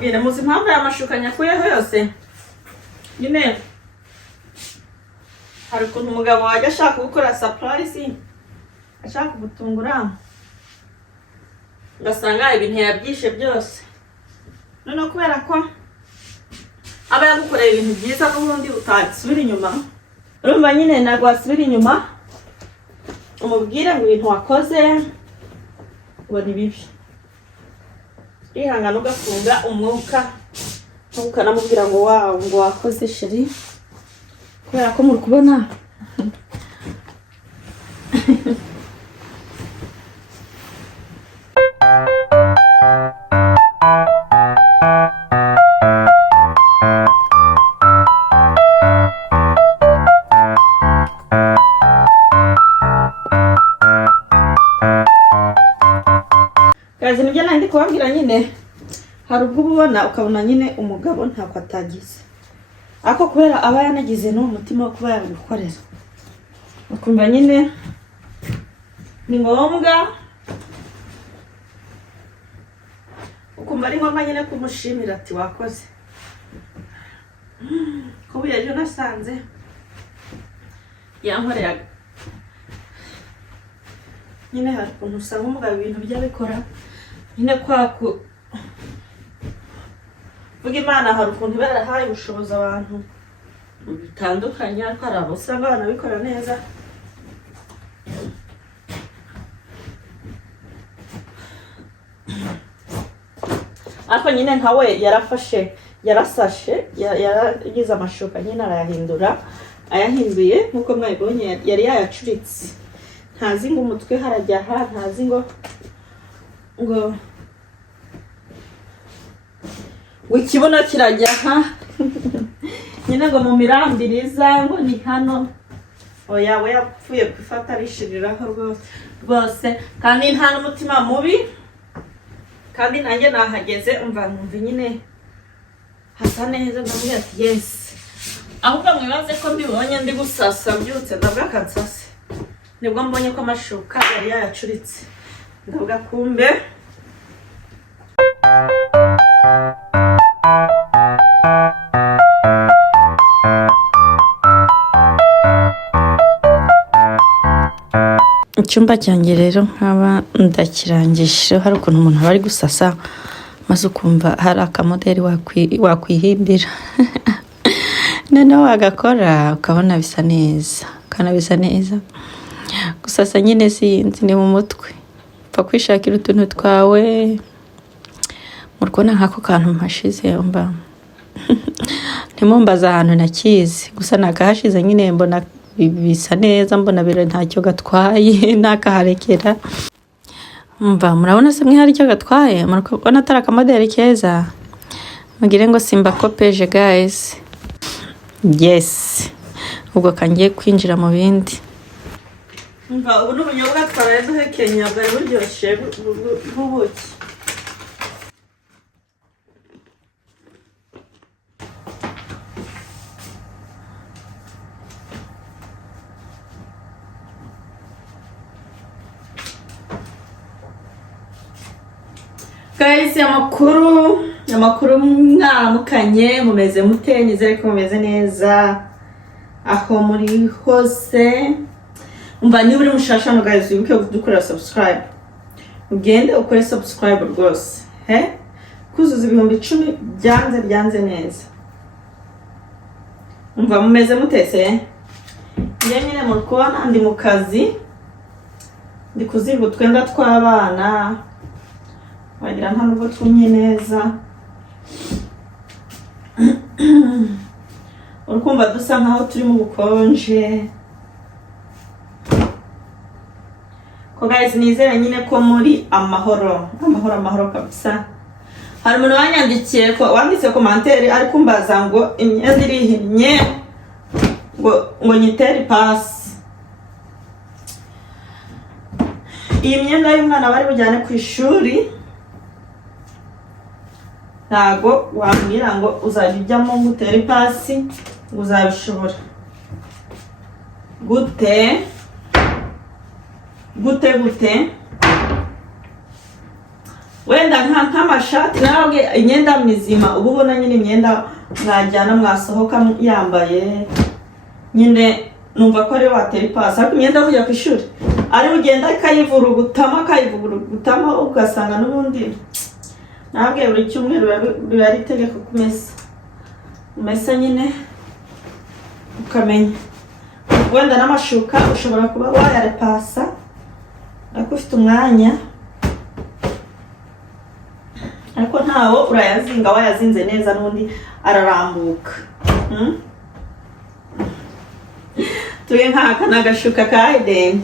mbabwire muzi impamvu y'amashuka nyakuyeho yose nyine hari ukuntu umugabo wajya ashaka gukora surprise ashaka gutungura ngasanga ibintu yabyishe byose none kubera ko aba yagukoreye ibintu byiza n'ubundi utasubira inyuma urumva nyine ntabwo wasubira inyuma umubwire ngo ibintu wakoze ngo ni bibi ihangana ugafunga umwuka ukanamubwira ngo wawe ngo wakoze sheri kubera ko muri kubona kazi nibyo nandi kubabwira nyine hari ubwo ubona ukabona nyine umugabo ntako atagize ako kubera aba yanagize no umutima wo kuba yabikorera ukumva nyine ni ngombwa ukumva ari ngombwa nyine kumushimira ati wakoze ko buyejo nasanze yankoreraga nyine hari ukuntu usanga umugabo ibintu byabikora nyine kwaku vuga Imana hari ukuntu barahaye ubushobozi abantu bitandukanye ariko hari abo usanga banabikora neza ariko nyine nkawe yarafashe yarasashe yaragize amashuka nyine arayahindura ayahinduye nkuko mwabibonye yari yayacuritse ntazi ngo umutwe harajya aha ntazi ngo ikibuno kirajya aha nyine ngo mu mirambiriza ngo ni hano oya we yapfuye kwifata arishiriraho rwose kandi nta n'umutima mubi kandi nanjye nahageze umva numva nyine hasa neza ndamubwira ati yes ahubwo mwibaze ko mbibonye ndi gusasa byutse ndavuga akansase nibwo mbonye ko amashuka yari yayacuritse ndavuga kumbe icyumba cyanjye rero nkaba ndakirangije hari ukuntu umuntu aba ari gusasa maze ukumva hari akamodeli wakwihimbira noneho wagakora ukabona bisa neza gusasa nyine sinzi ni mu mutwe upfa kwishakira utuntu twawe murikubona nk'ako kantu mpashize mba ntimumbaza ahantu nakizi gusa nakahashize nyine mbona bisa neza mbona biro ntacyo gatwaye nakaharekera mba murabona se mwihari icyo gatwaye murabona atari akamodeli keza mugire ngo simba kopeje guys yes ubwo kangiye kwinjira mu bindi mba ubu n'ubunyobwa twaraye duhekenya bwari buryoshye bw'ubuki guys amakuru mwaramukanye mumeze mute nizere ko mumeze neza aho muri hose umva niba uri mushasha no guys wibuke kudukorera subscribe ugende ukore subscribe rwose kuzuza 10,000 byanze neza umva mumeze mutese nyine muri kubona ndi mu kazi ndi kuzinga utwenda tw'abana wagira nta nubwo twumye neza urukumva dusa nkaho turi mu bukonje ko guys nizere nyine ko muri amahoro kabisa hari umuntu wanyandikiye ko wanditse commentaire ari kumbaza ngo imyenda irihinnye ngo nyitere pasi iyi myenda y'umwana bari bujyane ku ishuri ntago wambwira ngo uzajya ujyamo ngo utere pasi ngo uzabishobora gute wenda nk'amashati nabwe imyenda mizima ubu ubona nyine imyenda mwajyana mwasohoka yambaye nyine numva ko ari watera ipasi ariko imyenda kujya ku ishuri ari ugenda akayivurugutamo ugasanga n'ubundi nabwe buri cyumweru biba ari itegeko kumesa nyine ukamenya wenda n'amashuka ushobora kuba wayarepasa ariko ufite umwanya ariko ntawo urayazinga wayazinze neza n'ubundi ararambuka tuye nk'aka n'agashuka ka Edeni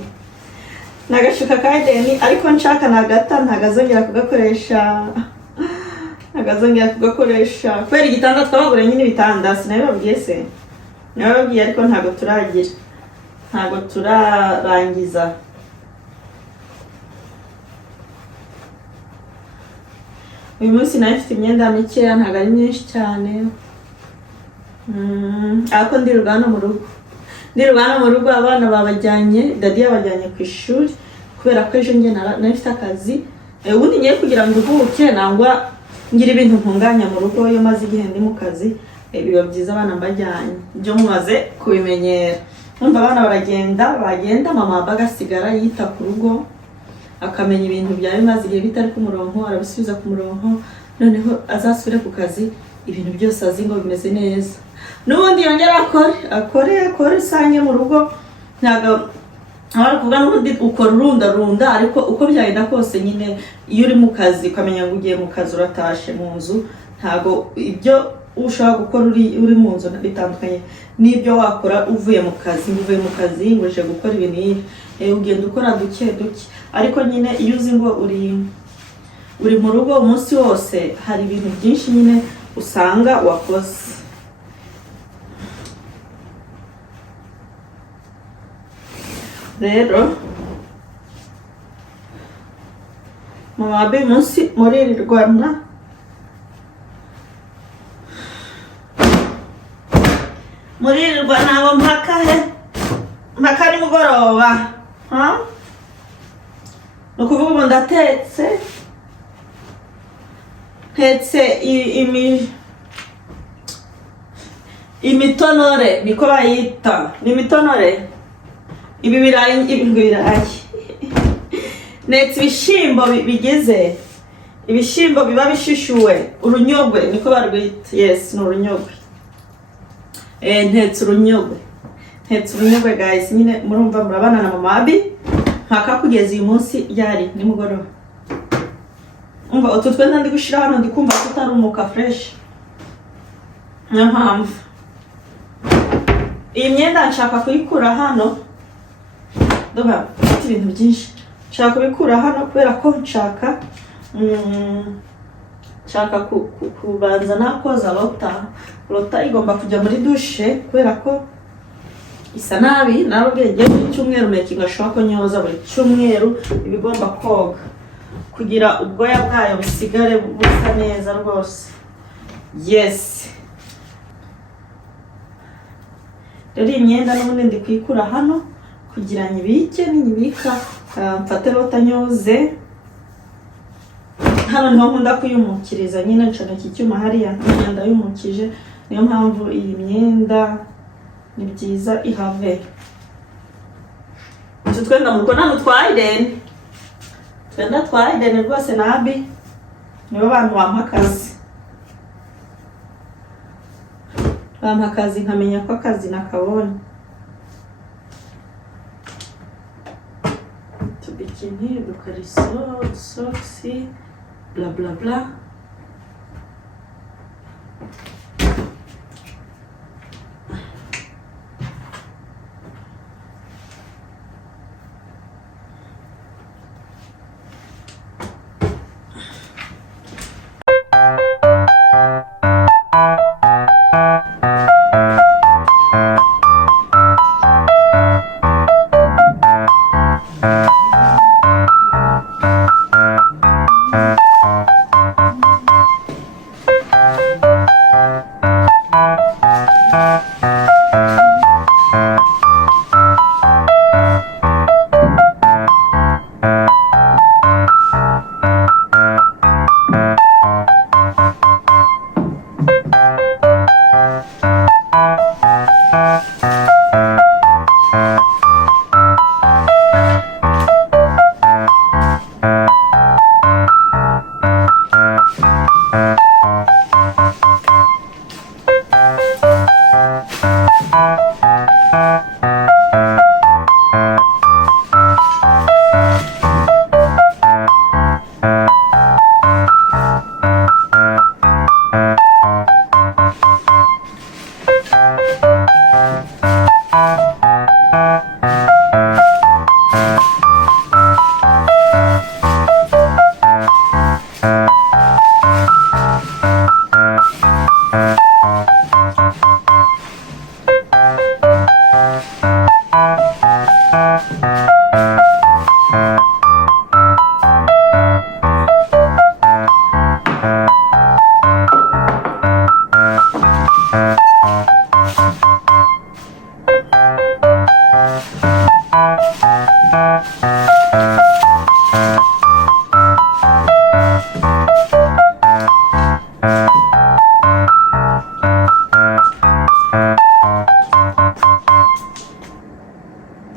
n'agashuka ka Edeni ariko nshaka nagata ntagazongera kugakoresha kubera igitanda twabagura nyine ibitanda sinabibabwiye ariko ntago turarangiza uyu munsi nayo mfite imyenda mikeya ntago ari myinshi cyane ariko ndi rugano mu rugo abana babajyanye dadi yabajyanye ku ishuri kubera ko ejo njye nayo mfite akazi ubundi ngiye kugira ngo uhuke nangwa ngira ibintu ntunganya mu rugo iyo maze igihe ndi mu kazi biba byiza abana mbajyanye ibyo mumaze kubimenyera numva abana bagenda mama bagasigara yita ku rugo akamenya ibintu byaba bimaze igihe bitari ku murongo arabisubiza ku murongo noneho azasubire ku kazi ibintu byose azi ngo bimeze neza n'ubundi yongera akore usange mu rugo ntabwo abari kuvuga n'ubundi ukora urundarunda ariko uko byagenda kose nyine iyo uri mu kazi ukamenya ngo ugiye mu kazi uratashe mu nzu ntabwo ibyo ushobora gukora uri mu nzu bitandukanye n'ibyo wakora uvuye mu kazi ngo uje gukora ibintu ugenda ukora duke ariko nyine iyo uzi ngo uri mu rugo umunsi wose hari ibintu byinshi nyine usanga wakoze rero mubabe munsi muririrwa nabo mpaka nimugoroba ni ukuvuga ubu ndatetse imitonore niko bayita ni imitonore ibi birayi netse ibishyimbo bigize ibishyimbo biba bishishuwe urunyogwe niko barwita yes ni urunyogwe ntetse urunyogwe guys nyine murumva murabana na mama Abi mpaka kugeza uyu munsi ryari nimugoroba umva utu twenda ndi gushira hano ndi kumva tutarumuka fresh niyo mpamvu iyi myenda nshaka kuyikura hano doba mfite ibintu byinshi nshaka kubikura hano kubera ko nshaka kubanza nakoza lota igomba kujya muri dushe kubera ko isa nabi narubwenge buri cyumweru making ashobora ko nyoza buri cyumweru ibigomba koga kugira ubwoya bwayo busigare busa neza rwose yes rero imyenda n'ubundi ndi kuyikura hano kugira nyibike ninyibika mfate lota nyoze hano niho nkunda kuyumukiriza nyine ncana iki cyuma hariya imyenda yumukije niyo mpamvu iyi myenda ni byiza ihave utu twenda mu rugo nano twa Irene rwose nabi nibo bantu bampa akazi nkamenya ko akazi nakabonye tubikini udukariso udusokisi bla bla bla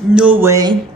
No way.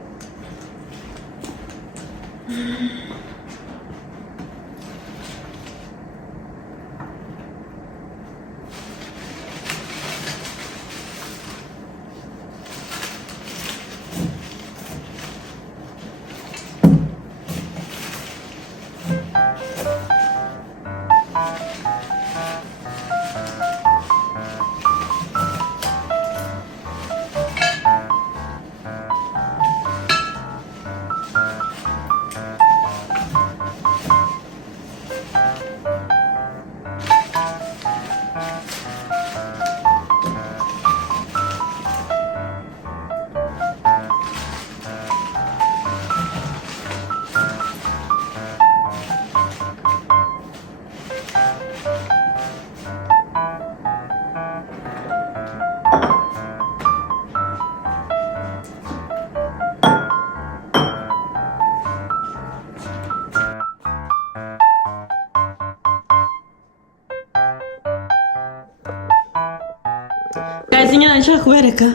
Guys, nyine nshaka kubereka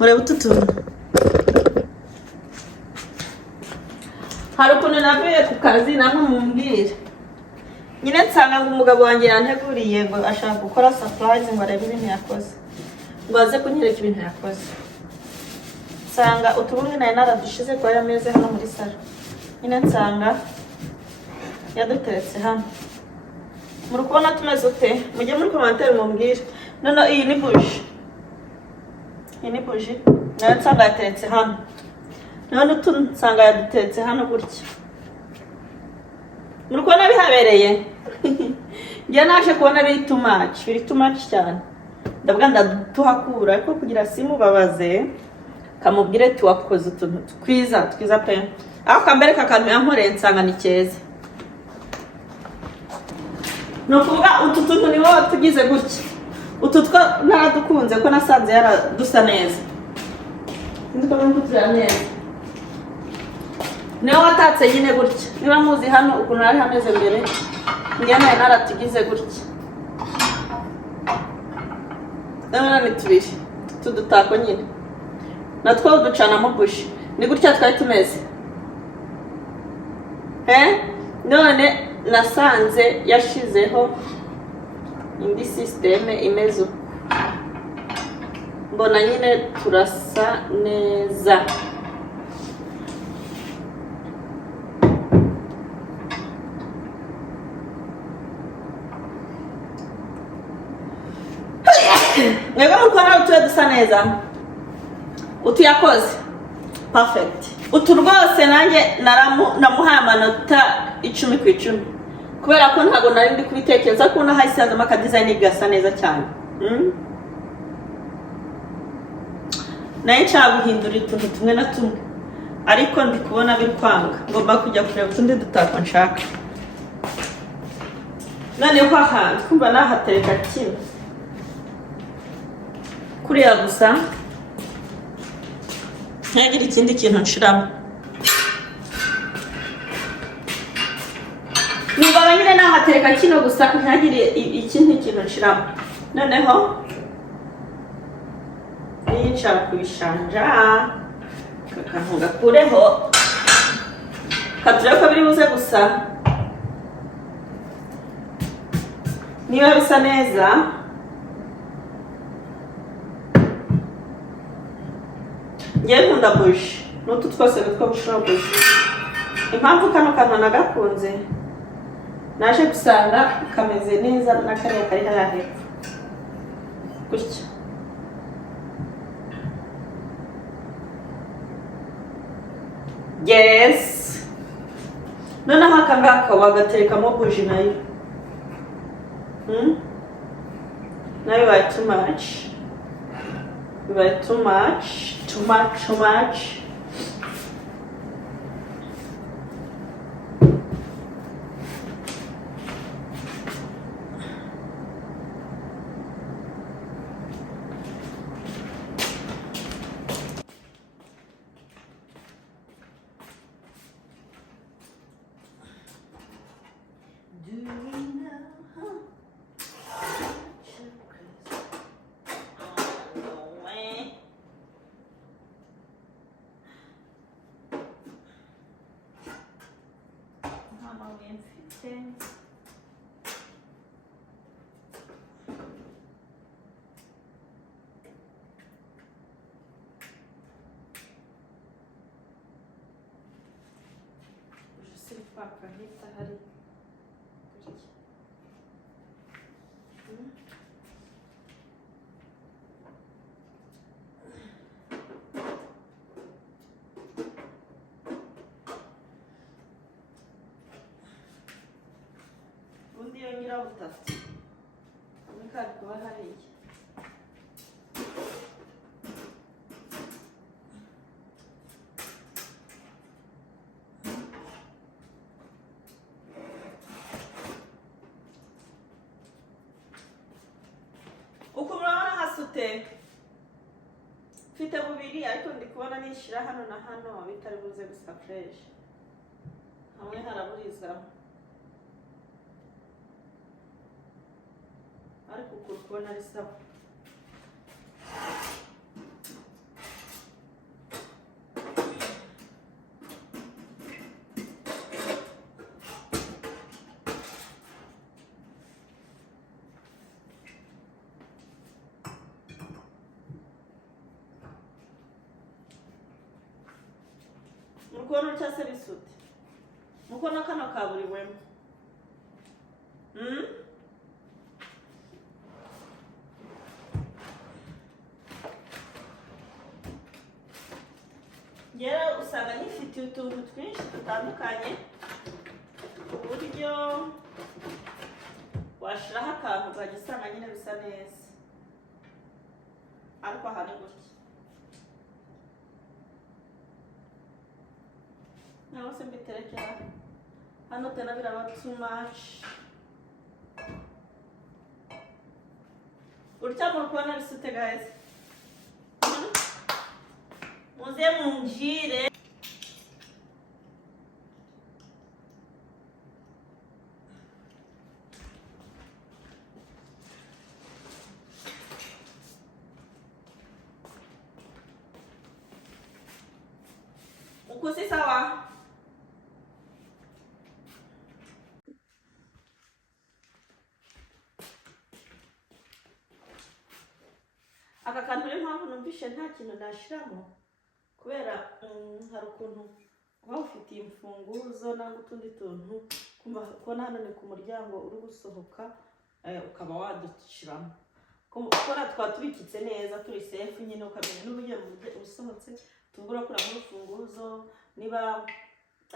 murebe utu tuntu. Hari ukuntu navuye ku kazi namwe mumbwire. Nyine nsanga ngo umugabo wanjye yanteguriye ngo ashaka gukora surprise ngo arebe ibintu yakoze. Ngo aze kunyereka ibintu yakoze. Nsanga utubumwe nayo naradushize kwa yameze hano muri salo. Nyine nsanga yaduteretse hano. Muri kubona tumeze ute? Mujye muri commentaire mumbwire. Nono iyi ni buji. Iyi ni buji. Nayo nsanga yateretse hano. None utu nsanga yaduteretse hano gutya. Muri kubona bihabereye? Njye naje kubona biri too much cyane. Ndavuga ndatuhakura ariko kugira simubabaze kamubwire tuwakoze utuntu twiza pe. Aho kambere kakantu yankoreye nsanga ni keza. Nukuvuga utu tuntu niho tugize gutya. Utu two naradukunze ko nasanze yaradusa neza. Ndiko n'utuya neza. Niho watatse nyine gutya. Niba muzi hano ukuntu ari hameze mbere. Njye nayo naratugize gutya. Ndabona ni tubiri. Tudutako nyine. Natwo uducanamo buji. Ni gutya twari tumeze. None nasanze yashizeho indi systeme imeze uko. Mbona nyine turasa neza. Mwebwe mukora utuye dusa neza. Utuyakoze. Perfect. Utu rwose nanjye namuhaye amanota 10 ku 10. Kubera ko ntago nari ndi kubitekereza ko nahise yazamo aka design gasa neza cyane. Naye cyaguhindura utuntu tumwe na tumwe. Ariko ndi kubona biri kwanga. Ngomba kujya kureba utundi dutako nshaka. None ko aha kumva nahatereka kimwe. Kuriya gusa ntagira ikindi kintu nshiramo. Niba nyine nahatereka kino gusa ntagire ikindi kintu nshiramo. Noneho nshaka kubishanja kakantu gakureho katura ko biri buze gusa. Niba bisa neza ngiye nkunda buji. N'utu twose nitwo bushira buji. Impamvu kano kantu nagakunze naje gusanga kameze neza n'akariya kari hariya hepfo gutya. Yes. Noneho aka ngaka wagaterekamo buji nayo. Nayo bibaye too much. Bibaye too much. mabuye mfite. Paka hita hari gutya. Undi yongera butatu. Umukari kuba hariya. Mfite bubiri ariko ndi kubona nishira hano na hano bitari buze gusa fresh. Hamwe haraburizamo. Ariko kubona ari sawa. Mukono cyase bisute. Mukono kano kaburiwemo. Ngera usanga nifite utuntu twinshi dutandukanye. Uburyo washiraho akantu kagisanga nyine bisa neza. Ariko aha ni gutya. Now se mbitereke hano tena biraba too much. Urcha murukubona bisute guys. Muze munjire. Uko si sawa? Aka kantu rero mpamvu numvishe nta kintu nashiramo kubera hari ukuntu kuba ufite imfunguzo nangwa utundi tuntu kubona hano ni ku muryango uri gusohoka ukaba wadushiramo kubona twatubikitse neza turi safe nyine ukamenya n'uburyo usohotse tubura kuramo urufunguzo niba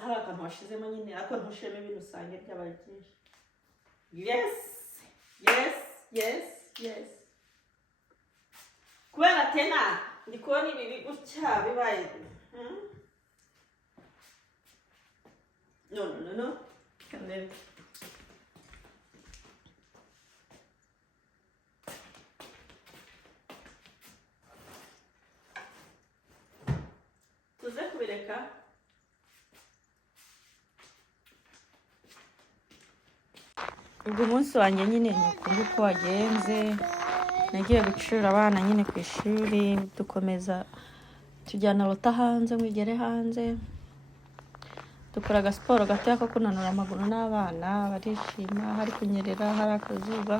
hari akantu washizemo nyine ariko ntushiremo ibintu usange byabaye byinshi. Yes. Kubera tena ndi kubona ibi gutya bibaye no kandebe tuze kubireka ubwo munsi wanjye nyine nuko uko wagenze. Nagiye gucura abana nyine ku ishuri dukomeza tujyana lota hanze mwigere hanze dukora gasporo gato ko kunanura amaguru n'abana barishima hari kunyerera hari akazuba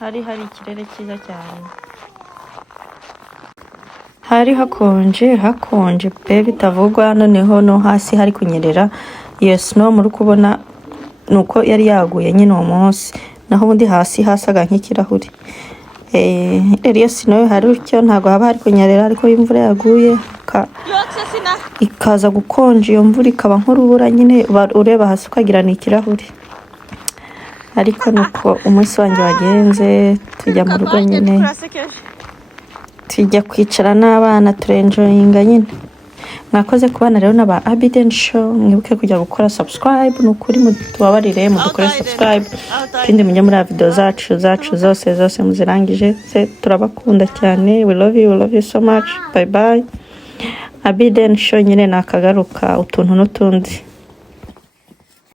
hari ikirere cyiza cyane hari hakonje pe bitavugwa noneho no hasi hari kunyerera iyo snow muri kubona nuko yari yaguye nyine uwo munsi naho ubundi hasi hasaga nk'ikirahuri. Rero sinowe hari utyo ntago haba hari kunyerera ariko imvura yaguye ikaza gukonja iyo mvura ikaba nk'urubura nyine ureba hasi ukagira ni ikirahuri. Ariko nuko umunsi wanjye wagenze tujya mu rugo nyine tujya kwicara n'abana turenjoyinga nyine. Mwakoze kubana rero n'aba Abiden Show mwibuke kujya gukora subscribe nukuri mutubabarire mudukore subscribe kandi mujye muri video zacu zose muzirangije se turabakunda cyane. We love you so much. Bye. Abiden Show nyine nakagaruka utuntu n'utundi.